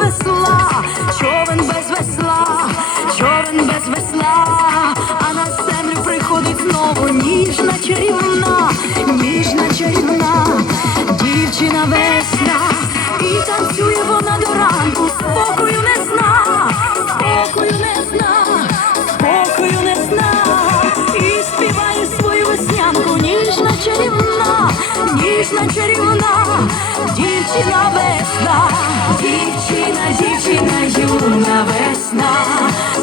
весла, човен без весла, човен без весла, а на землю приходить знову ніжна чарівна, ніжна чарівна, дівчина весна, і танцює вона до ранку, спокою не зна, спокою не зна, і співає свою веснянку, ніжна чарівна, ніжна чарівна, дівчина весна, дівчина, дівчина, юна весна,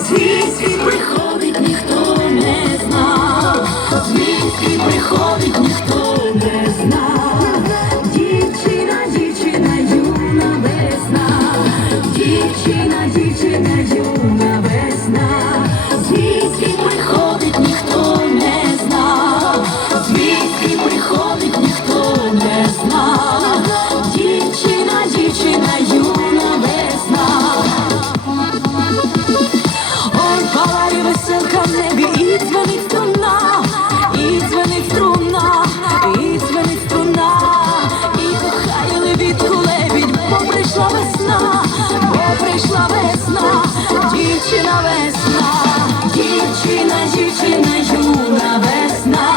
звідки приходить, ніхто не зна, звідки приходить, ніхто не зна, дівчина, дівчина, юна весна, дівчина, дівчина, дівчина весна, дівчина, дівчина, юна весна,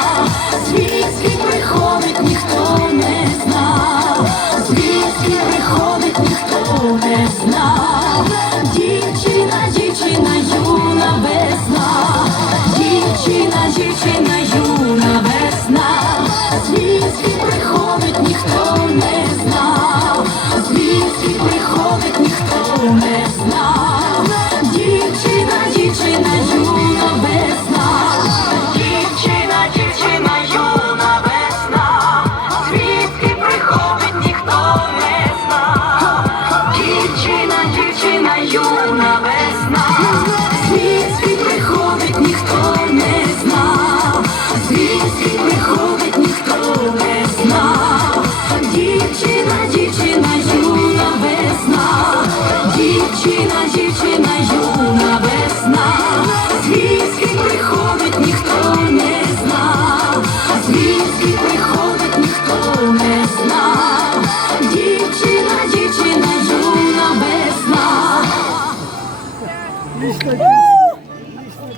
звідки приходить, ніхто не знав, звідки приходить, ніхто не знав, дівчина, дівчина, юна весна, дівчина, дівчина, юна не знав, дівчина, дівчина, жуна без сна.